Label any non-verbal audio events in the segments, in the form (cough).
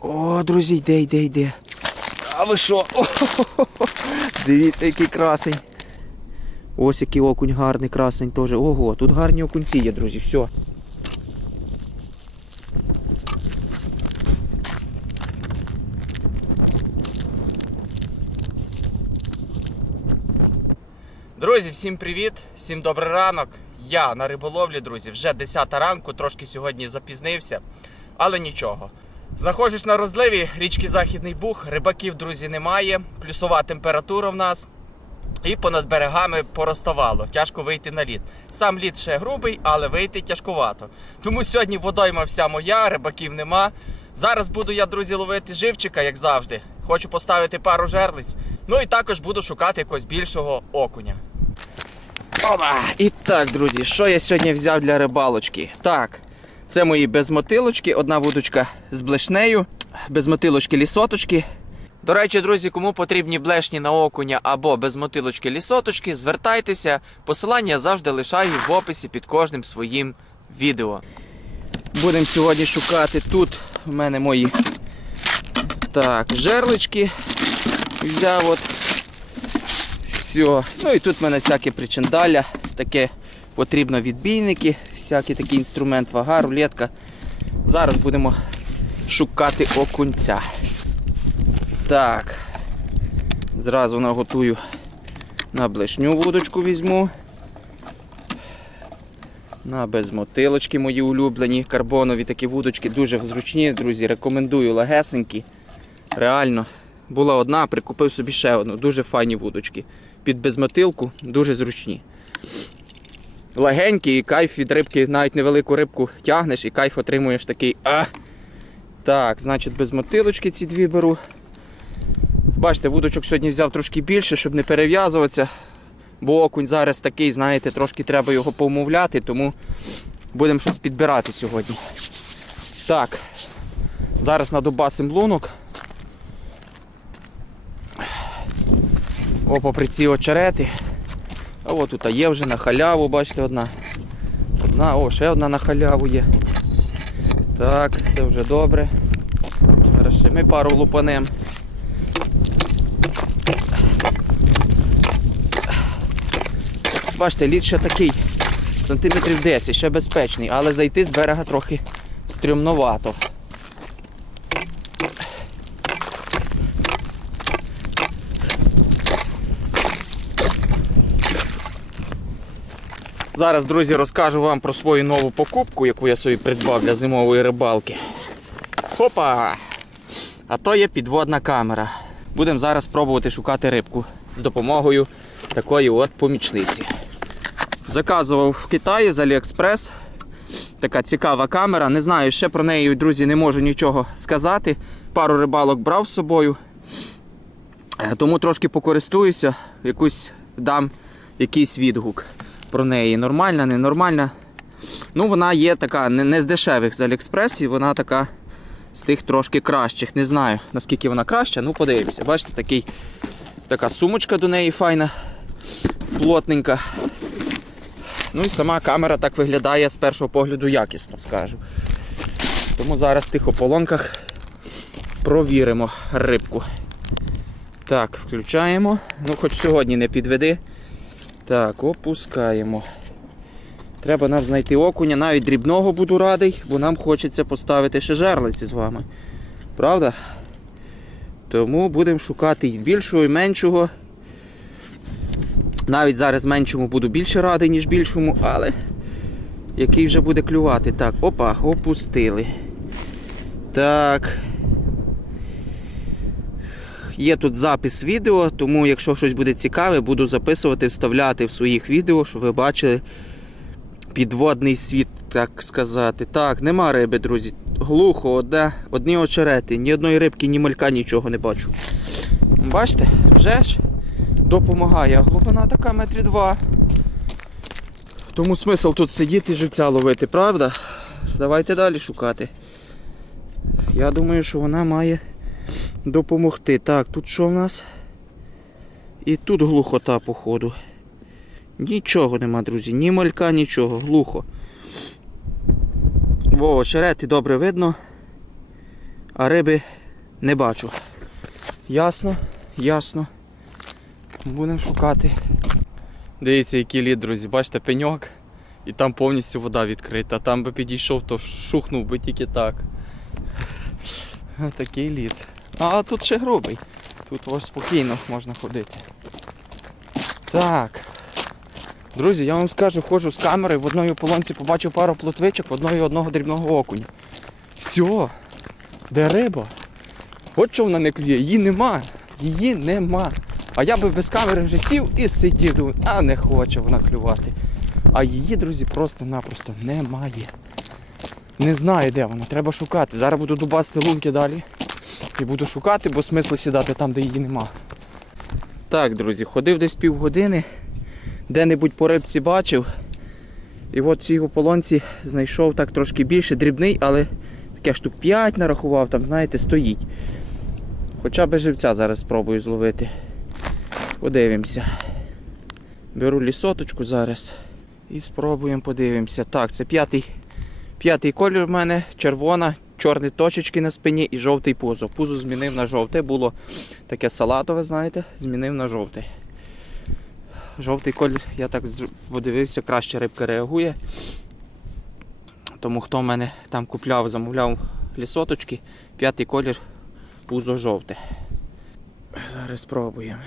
О, друзі, йде, йде, йде. А ви що? О-хо-хо-хо. (laughs) Дивіться, який красень. Ось який окунь гарний, красень теж. Ого, тут гарні окунці є, друзі, все. Друзі, всім привіт! Всім добрий ранок. Я на риболовлі, друзі, вже 10 ранку, трошки сьогодні запізнився, але нічого. Знаходжусь на розливі річки Західний Буг, рибаків, друзі, немає, плюсова температура в нас. І понад берегами пороставало, тяжко вийти на лід. Сам лід ще грубий, але вийти тяжкувато. Тому сьогодні водойма вся моя, рибаків нема. Зараз буду я, друзі, ловити живчика, як завжди. Хочу поставити пару жерлиць. Ну і також буду шукати якогось більшого окуня. Опа! І так, друзі, що я сьогодні взяв для рибалочки? Так, це мої безмотилочки, одна вудочка з блешнею, безмотилочки лісоточки. До речі, друзі, кому потрібні блешні на окуня або безмотилочки лісоточки, звертайтеся. Посилання я завжди лишаю в описі під кожним своїм відео. Будемо сьогодні шукати тут. У мене мої так, жерлички. Взяв от. Все. Ну і тут в мене всяке причиндаля, таке потрібно відбійники, всякий такий інструмент, вага, рулетка. Зараз будемо шукати окунця. Так. Зразу наготую на блешню вудочку візьму. На безмотилочки мої улюблені, карбонові такі вудочки, дуже зручні, друзі. Рекомендую легесенькі. Реально. Була одна, прикупив собі ще одну. Дуже файні вудочки. Під безмотилку дуже зручні. Легенькі і кайф від рибки, навіть невелику рибку тягнеш і кайф отримуєш такий. А! Так, значить, без мотилочки ці дві беру. Бачите, вудочок сьогодні взяв трошки більше, щоб не перев'язуватися. Бо окунь зараз такий, знаєте, трошки треба його помовляти, тому будемо щось підбирати сьогодні. Так, зараз надобасим лунок. О, попри ці очерети. А от тут є вже на халяву, бачите, одна. Одна, о, ще одна на халяву є. Так, це вже добре. Зараз ми пару лупанем. Бачите, лід ще такий, сантиметрів 10, ще безпечний, але зайти з берега трохи стрімновато. Зараз, друзі, розкажу вам про свою нову покупку, яку я собі придбав для зимової рибалки. Хопа! А то є підводна камера. Будемо зараз пробувати шукати рибку з допомогою такої от помічниці. Заказував в Китаї з Aliexpress. Така цікава камера. Не знаю, ще про неї, друзі, не можу нічого сказати. Пару рибалок брав з собою. Е, Тому трошки покористуюся, якусь дам якийсь відгук про неї. Нормальна, ненормальна. Ну, вона є така, не, не з дешевих з Аліекспресі, вона така з тих трошки кращих. Не знаю, наскільки вона краща, ну подивимося. Бачите, такий, така сумочка до неї файна, плотненька. Ну і сама камера так виглядає з першого погляду якісно, скажу. Тому зараз в тих ополонках провіримо рибку. Так, включаємо. Ну, хоч сьогодні не підведи. Так, опускаємо. Треба нам знайти окуня, навіть дрібного буду радий, бо нам хочеться поставити ще жерлиці з вами. Правда? Тому будемо шукати і більшого, і меншого. Навіть зараз меншому буду більше радий, ніж більшому, але який вже буде клювати. Так, опа, опустили. Так. Є тут запис відео, тому якщо щось буде цікаве, буду записувати, вставляти в своїх відео, щоб ви бачили підводний світ, так сказати. Так, нема риби, друзі. Глухо, одне, одні очерети, ні одної рибки, ні малька, нічого не бачу. Бачите, вже ж допомагає. Глибина така метрі два. Тому смисл тут сидіти і живця ловити, правда? Давайте далі шукати. Я думаю, що вона має допомогти. Так, тут що в нас? І тут глухота, походу. Нічого нема, друзі, ні малька, нічого, глухо. Во, очерети добре видно. а риби не бачу. Ясно, ясно. Будемо шукати. Дивіться, який лід, друзі, бачите, пеньок. І там повністю вода відкрита. Там би підійшов, то шухнув би тільки так. Такий лід. А тут ще грубий. Тут ось спокійно можна ходити. Так. Друзі, я вам скажу, ходжу з камери, в одній полонці побачив пару плотвичок, в одної одного дрібного окуня. Все. Де риба? От що вона не клює, її нема. Її нема. А я би без камери вже сів і сидів, а не хоче вона клювати. А її, друзі, просто-напросто немає. Не знаю, де вона, треба шукати. Зараз буду дубасити лунки далі. І буду шукати, бо смислу сідати там, де її нема. Так, друзі, ходив десь півгодини, де-небудь по рибці бачив. І от цій ополонці знайшов так трошки більше, дрібний, але таке штук 5 нарахував, там, знаєте, стоїть. Хоча б живця зараз спробую зловити. Подивимося. Беру лісоточку зараз і спробуємо подивимося. Так, це п'ятий, п'ятий колір в мене, червона, чорні точечки на спині і жовтий пузо. Пузо змінив на жовте. Було таке салатове, знаєте, змінив на жовте. Жовтий колір, я так подивився, краще рибка реагує. Тому хто в мене там купляв, замовляв лісоточки, п'ятий колір пузо жовте. Зараз спробуємо.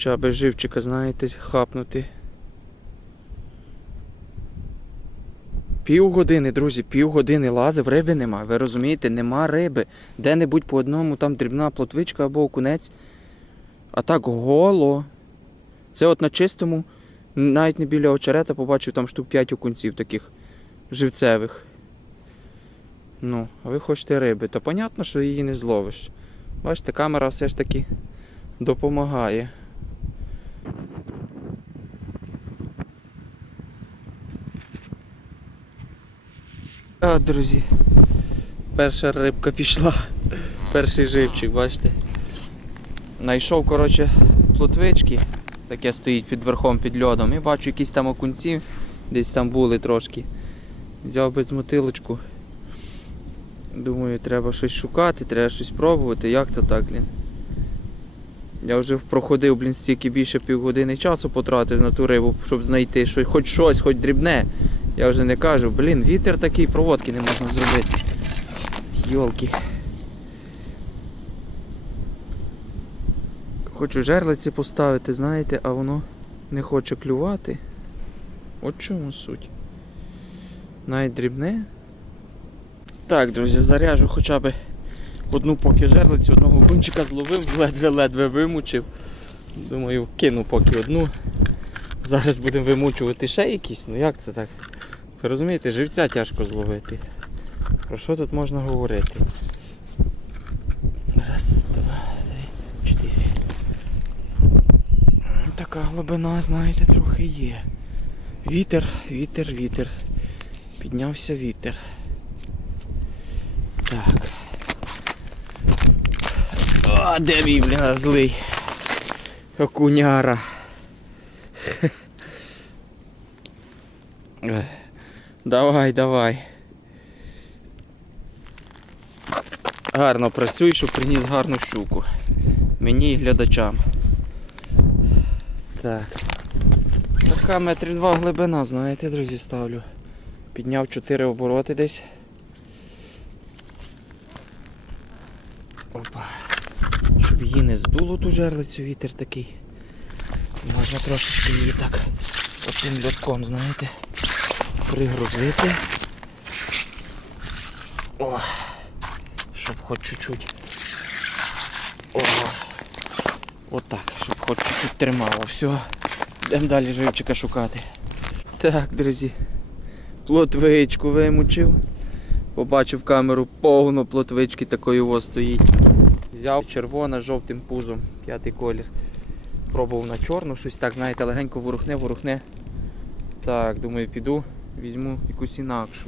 Хоча б живчика, знаєте, хапнути. Півгодини, друзі, півгодини лазив, риби нема. Ви розумієте, нема риби. Де-небудь по одному там дрібна плотвичка або окунець. А так голо. Це от на чистому, навіть не біля очерета побачив там штук 5 окунців таких живцевих. Ну, а ви хочете риби, то понятно, що її не зловиш. Бачите, камера все ж таки допомагає. А, друзі, перша рибка пішла. Перший живчик, бачите. Найшов, коротше, плотвички, таке стоїть під верхом під льодом. І бачу якісь там окунці, десь там були трошки. Взяв без мотилочку. Думаю, треба щось шукати, треба щось пробувати. Як то так, блін? Я вже проходив, блін, стільки більше півгодини часу потратив на ту рибу, щоб знайти щось, хоч щось, хоч дрібне. Я вже не кажу, блін, вітер такий, проводки не можна зробити. Йолки. Хочу жерлиці поставити, знаєте, а воно не хоче клювати. От чому суть. Навіть дрібне. Так, друзі, заряжу хоча б одну поки жерлицю, одного кунчика зловив, ледве-ледве вимучив. Думаю, кину поки одну. Зараз будемо вимучувати ще якісь, ну як це так? Розумієте, живця тяжко зловити. Про що тут можна говорити? Раз, два, три, чотири. Така глибина, знаєте, трохи є. Вітер, вітер, вітер. Піднявся вітер. Так. О, де мій, блін, злий? Окуняра. (laughs) Давай, давай. Гарно працюй, щоб приніс гарну щуку. Мені і глядачам. Так. Така метрів два глибина, знаєте, друзі, ставлю. Підняв 4 обороти десь. Опа. Щоб її не здуло ту жерлицю, вітер такий. Можна трошечки її так оцим льотком, знаєте, пригрузити. О, щоб хоч чуть-чуть. О, отак, щоб хоч чуть-чуть тримало. Все, йдемо далі живчика шукати. Так, друзі, плотвичку вимучив. Побачив камеру повно плотвички такої ось стоїть. Взяв червона з жовтим пузом, п'ятий колір. Пробував на чорну, щось так, знаєте, легенько ворухне, ворухне. Так, думаю, піду, візьму якусь інакшу.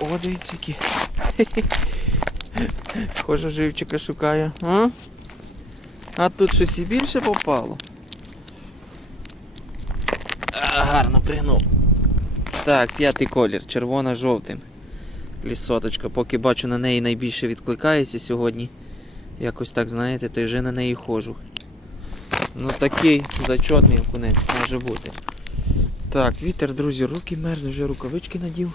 О, дивіться які. Кожа живчика шукає. А? а тут щось і більше попало гарно пригнув. Так, п'ятий колір, червона-жовтим. Лісоточка, поки бачу на неї найбільше відкликається сьогодні. Якось так, знаєте, то вже на неї ходжу. Ну такий зачетний окунець може бути. Так, вітер, друзі, руки мерзнуть, вже рукавички надів.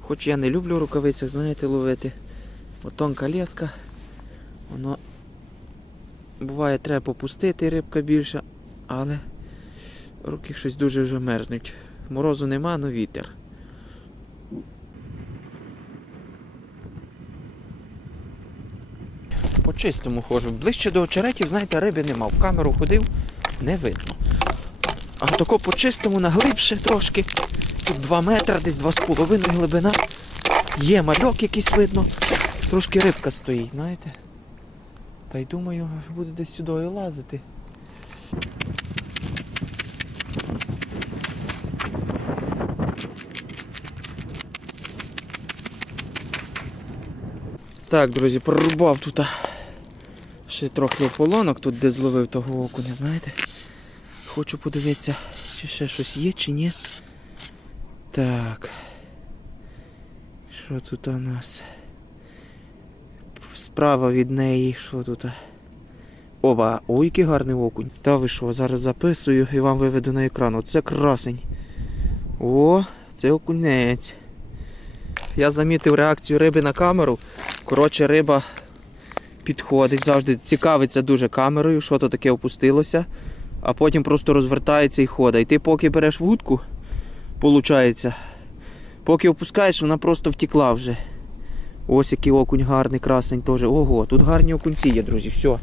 Хоч я не люблю рукавицях, знаєте, ловити. Бо тонка леска. Воно буває треба попустити рибка більше, але руки щось дуже вже мерзнуть. Морозу нема, но вітер. По чистому ходжу. Ближче до очеретів, знаєте, риби нема. В камеру ходив, не видно. А тако по чистому наглибше трошки. Тут 2 метри, десь 2,5 глибина. Є мальок якийсь видно. Трошки рибка стоїть, знаєте. Та й думаю, буде десь сюди лазити. Так, друзі, прорубав тут ще трохи ополонок, тут де зловив того окуня, знаєте. Хочу подивитися, чи ще щось є, чи ні. Так. Що тут у нас? Справа від неї, що тут? Оба, ой, який гарний окунь. Та ви що, зараз записую і вам виведу на екран. Оце красень. О, це окунець. Я замітив реакцію риби на камеру. Коротше, риба підходить, завжди цікавиться дуже камерою, що то таке опустилося, а потім просто розвертається і ходить. І ти поки береш вудку, виходить, поки опускаєш, вона просто втекла вже. Ось який окунь гарний, красень теж. Ого, тут гарні окунці є, друзі. Все.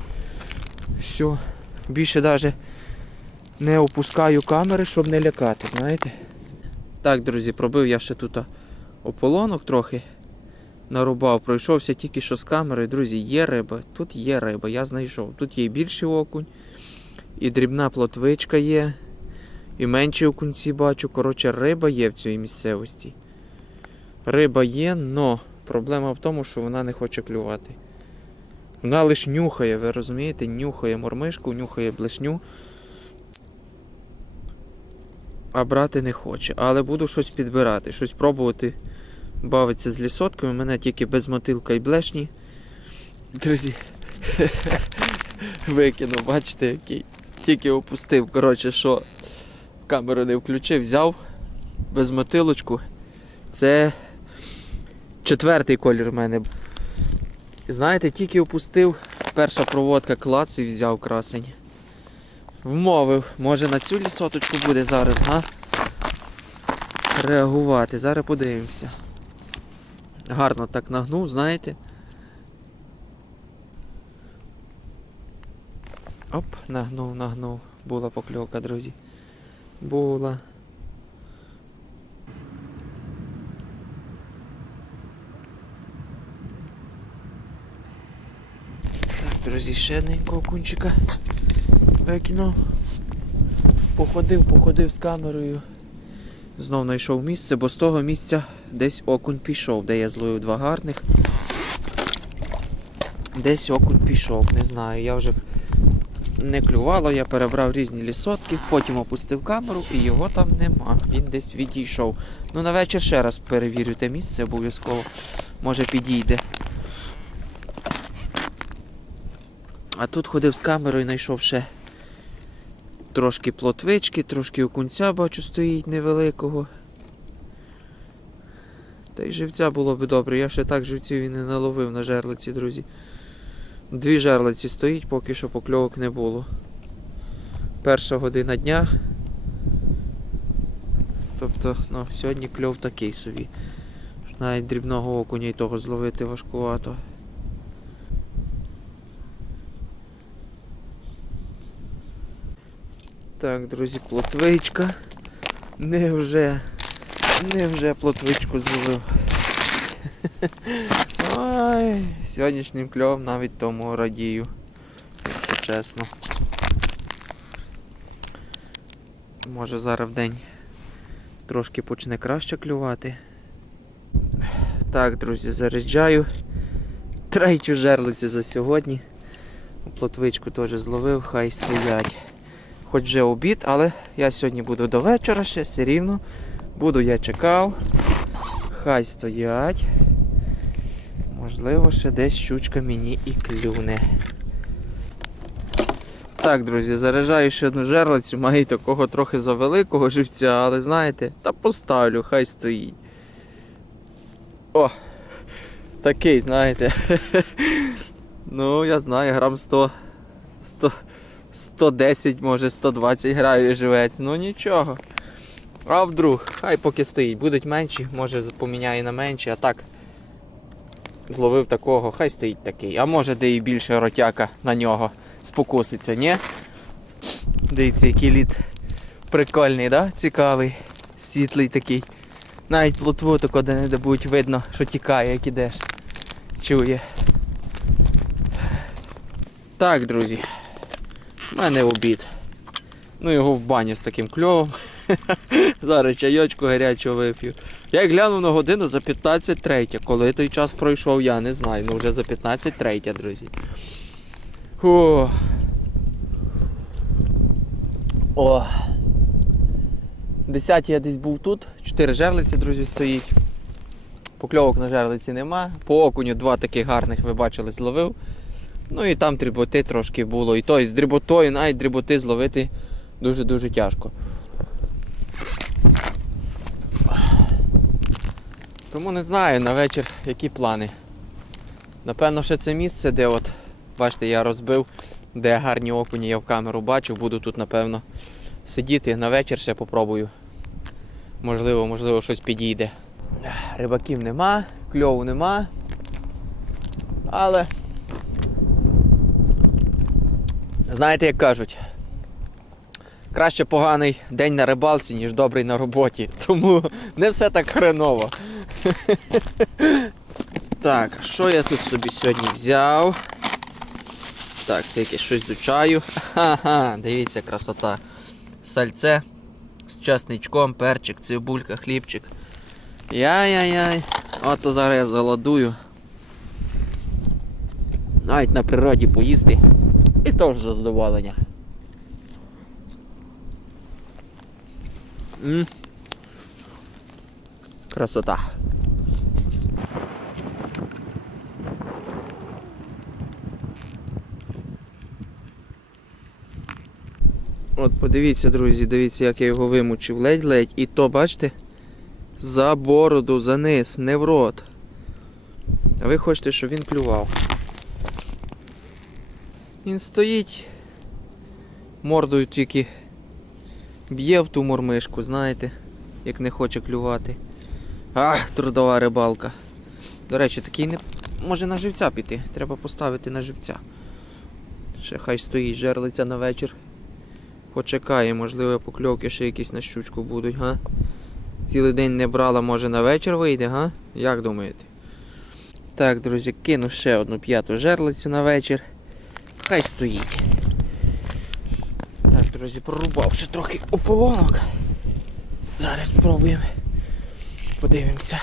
Все. Більше навіть не опускаю камери, щоб не лякати, знаєте. Так, друзі, пробив я ще тут ополонок трохи. Нарубав, пройшовся тільки що з камерою. Друзі, є риба, тут є риба, я знайшов. Тут є більший окунь, і дрібна плотвичка є, і менші окунці бачу. Коротше, риба є в цій місцевості. Риба є, но проблема в тому, що вона не хоче клювати. Вона лише нюхає, ви розумієте? Нюхає мормишку, нюхає блешню. А брати не хоче. Але буду щось підбирати, щось пробувати бавиться з лісотками. Мене тільки без мотилка і блешні. Друзі, (laughs) викинув, бачите, який. Тільки опустив. Коротше, що камеру не включив, взяв без мотилочку. Це четвертий колір в мене. Знаєте, тільки опустив, перша проводка клац і взяв красень. Вмовив, може на цю лісоточку буде зараз, га? Реагувати. Зараз подивимося. Гарно так нагнув, знаєте. Оп, нагнув, нагнув. Була покльовка, друзі. Була. Так, друзі, ще одненького кунчика викинув. Походив, походив з камерою. Знов знайшов місце, бо з того місця десь окунь пішов, де я зловив два гарних. Десь окунь пішов, не знаю. Я вже не клювало, я перебрав різні лісотки, потім опустив камеру і його там нема. Він десь відійшов. Ну на вечір ще раз перевірю те місце обов'язково. Може підійде. А тут ходив з камерою, знайшов ще трошки плотвички, трошки окунця бачу стоїть невеликого. Та й живця було б добре, я ще так живців і не наловив на жерлиці, друзі. Дві жерлиці стоїть, поки що покльовок не було. Перша година дня. Тобто, ну, сьогодні кльов такий собі. Навіть дрібного окуня і того зловити важкувато. Так, друзі, плотвичка. Невже, невже плотвичку зловив. (laughs) Ой, сьогоднішнім кльовом навіть тому радію. Якщо чесно. Може зараз в день трошки почне краще клювати. Так, друзі, заряджаю. Третю жерлицю за сьогодні. Плотвичку теж зловив, хай стоять. Хоч вже обід, але я сьогодні буду до вечора ще все рівно. Буду я чекав. Хай стоять. Можливо, ще десь щучка мені і клюне. Так, друзі, заряджаю ще одну жерлицю, маю такого трохи завеликого живця, але знаєте, та поставлю, хай стоїть. О! Такий, знаєте. (laughs) ну, я знаю, грам 100, 100, 110, може 120 граю живець, ну нічого. А вдруг, хай поки стоїть, будуть менші, може поміняю на менші, а так зловив такого, хай стоїть такий. А може де і більше ротяка на нього спокуситься, ні? Дивіться, який лід прикольний, да? Цікавий, світлий такий. Навіть плотву тако де не будь видно, що тікає, як ідеш. Чує. Так, друзі. У мене обід. Ну його в баню з таким кльовом. (laughs) Зараз чайочку гарячого вип'ю. Я глянув на годину за 15.03. Коли той час пройшов, я не знаю. Ну вже за 15.03, друзі. О. О. Десятій я десь був тут. Чотири жерлиці, друзі, стоїть. Покльовок на жерлиці нема. По окуню два таких гарних ви бачили, зловив. Ну і там дріботи трошки було. І то з дріботою навіть дріботи зловити дуже-дуже тяжко. Тому не знаю на вечір, які плани. Напевно, ще це місце, де от, бачите, я розбив, де гарні окуні я в камеру бачив, буду тут, напевно, сидіти на вечір ще попробую. Можливо, можливо, щось підійде. Рибаків нема, кльову нема. Але. Знаєте, як кажуть, краще поганий день на рибалці, ніж добрий на роботі. Тому не все так хреново. Так, що я тут собі сьогодні взяв? Так, це якесь щось до чаю. Ха-ха, дивіться, красота. Сальце з часничком, перчик, цибулька, хлібчик. Яй-яй-яй. Ото зараз я заладую. Навіть на природі поїсти. І то ж задоволення. М. Красота. От подивіться, друзі, дивіться, як я його вимучив ледь-ледь. І то, бачите, за бороду, за низ, не в рот. А ви хочете, щоб він клював. Він стоїть, мордою тільки б'є в ту мормишку, знаєте, як не хоче клювати. Ах, трудова рибалка. До речі, такий не може на живця піти. Треба поставити на живця. Ще хай стоїть жерлиця на вечір. Почекає, можливо, покльовки ще якісь на щучку будуть, га? Цілий день не брала, може на вечір вийде, га? Як думаєте? Так, друзі, кину ще одну п'яту жерлицю на вечір. Хай стоїть. Друзі, прорубав трохи ополонок. Зараз спробуємо. Подивимося.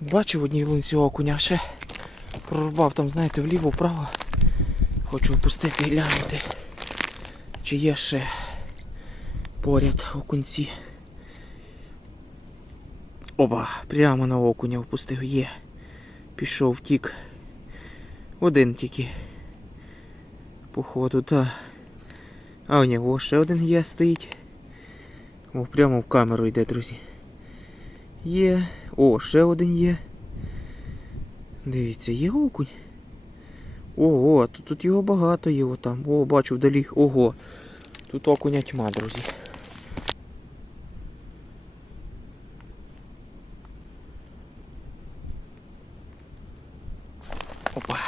Бачу в одній лунці окуня ще. Прорубав там, знаєте, вліво-вправо. Хочу опустити і глянути. Чи є ще поряд окунці. Опа, прямо на окуня впустив. Є. Пішов, втік. Один тільки. Походу, так. А у нього ще один є стоїть. О, прямо в камеру йде, друзі. Є. О, ще один є. Дивіться, є окунь. Ого, тут, тут його багато є отам. О, бачу вдалі. Ого. Тут окуня тьма, друзі. Опа.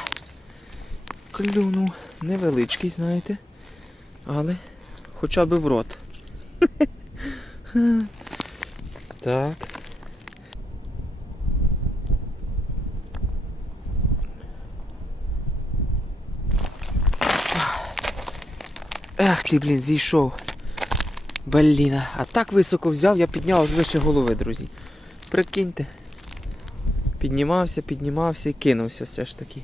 Клюнув. Невеличкий, знаєте. Але хоча б в рот. (laughs) так. Ех, ти, блін, зійшов. Блін, а так високо взяв, я підняв аж вище голови, друзі. Прикиньте. Піднімався, піднімався і кинувся все ж таки.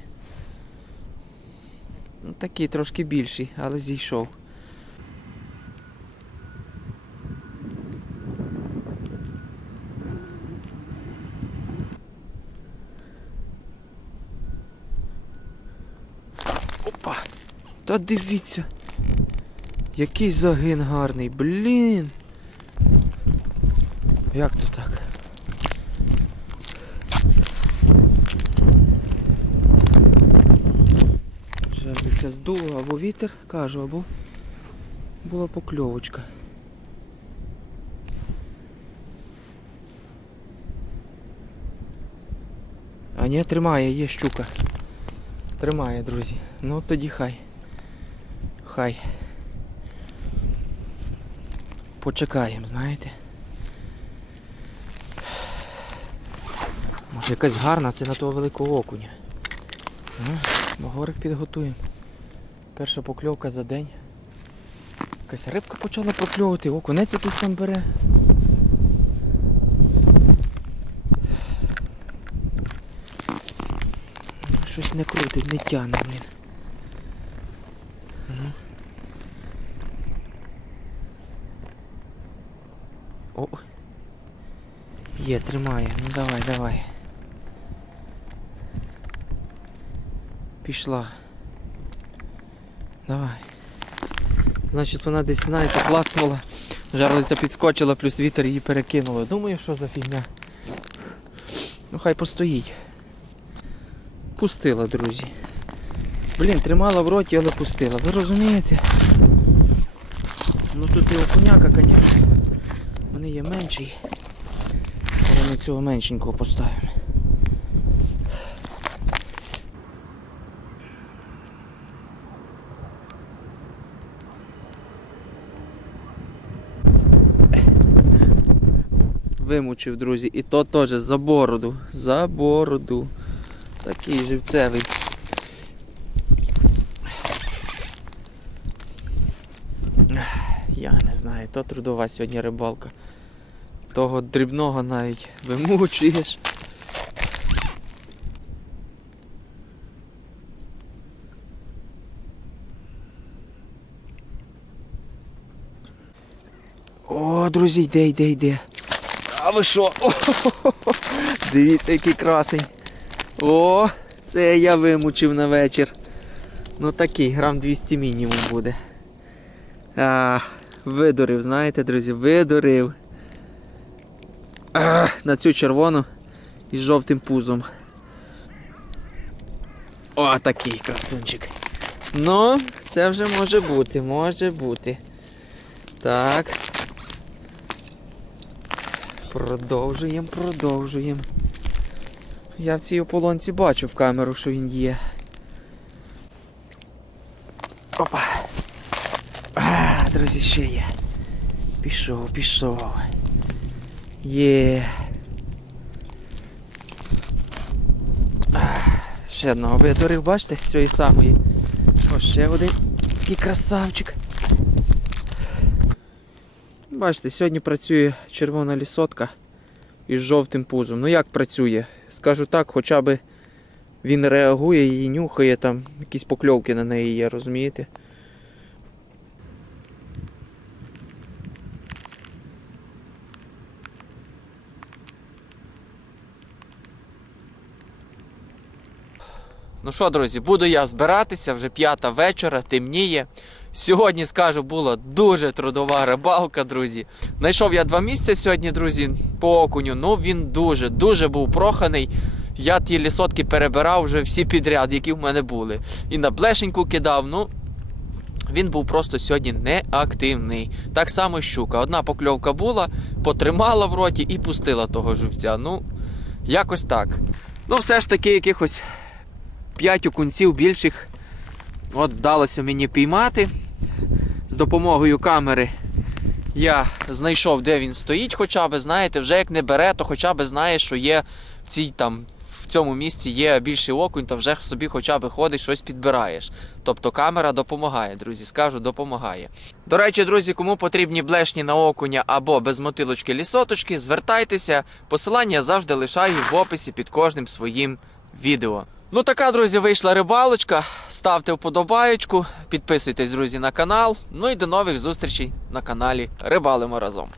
Ну, такий трошки більший, але зійшов. Опа! Та дивіться! Який загин гарний, блін! Як то так? Жерлиця здуло або вітер, кажу, або була покльовочка. А ні, тримає, є щука. Тримає, друзі. Ну тоді хай. Хай. Почекаємо, знаєте. Може якась гарна, це на того великого окуня. Ну, Могорик підготуємо. Перша покльовка за день. Якась рибка почала прокльовувати, окунець якийсь там бере. Ну, Щось не крутить, не тягне, блін. Ну. О. Є, тримає. Ну давай, давай. Пішла. Давай. Значить вона десь, знаєте, клацнула. Жарлиця підскочила, плюс вітер її перекинуло. Думаю, що за фігня. Ну хай постоїть. Пустила, друзі. Блін, тримала в роті, але пустила. Ви розумієте? Ну тут і окуняка, звісно. Вони є менший. Ми цього меншенького поставимо. Вимучив, друзі, і то теж за бороду. За бороду. Такий живцевий. Я не знаю, то трудова сьогодні рибалка. Того дрібного навіть вимучуєш. О, друзі, йде, йде, йде. А ви що? (laughs) Дивіться, який красень. О, це я вимучив на вечір. Ну такий, грам 200 мінімум буде. А, видурив, знаєте, друзі, видурив. На цю червону із жовтим пузом. О, такий красунчик. Ну, це вже може бути, може бути. Так. Продовжуємо, продовжуємо. Я в цій ополонці бачу в камеру, що він є. Опа. А, друзі, ще є. Пішов, пішов. Є. Ще одного видурив, бачите, з цієї самої. О, ще один такий красавчик. Бачите, сьогодні працює червона лісотка із жовтим пузом. Ну як працює? Скажу так, хоча б він реагує, її нюхає, там якісь покльовки на неї є, розумієте? Ну що, друзі, буду я збиратися, вже п'ята вечора, темніє. Сьогодні, скажу, була дуже трудова рибалка, друзі. Знайшов я два місця сьогодні, друзі, по окуню. Ну він дуже, дуже був проханий. Я ті лісотки перебирав вже всі підряд, які в мене були. І на блешеньку кидав. Ну, він був просто сьогодні неактивний. Так само щука. Одна покльовка була, потримала в роті і пустила того живця. Ну, якось так. Ну, все ж таки, якихось 5 окунців більших. От вдалося мені піймати. З допомогою камери я знайшов, де він стоїть, хоча б, знаєте, вже як не бере, то хоча б знає, що є в цій там в цьому місці є більший окунь, то вже собі хоча б ходиш, щось підбираєш. Тобто камера допомагає, друзі, скажу, допомагає. До речі, друзі, кому потрібні блешні на окуня або без мотилочки лісоточки, звертайтеся. Посилання завжди лишаю в описі під кожним своїм відео. Ну така, друзі, вийшла рибалочка. Ставте вподобаєчку, підписуйтесь, друзі, на канал. Ну і до нових зустрічей на каналі Рибалимо разом.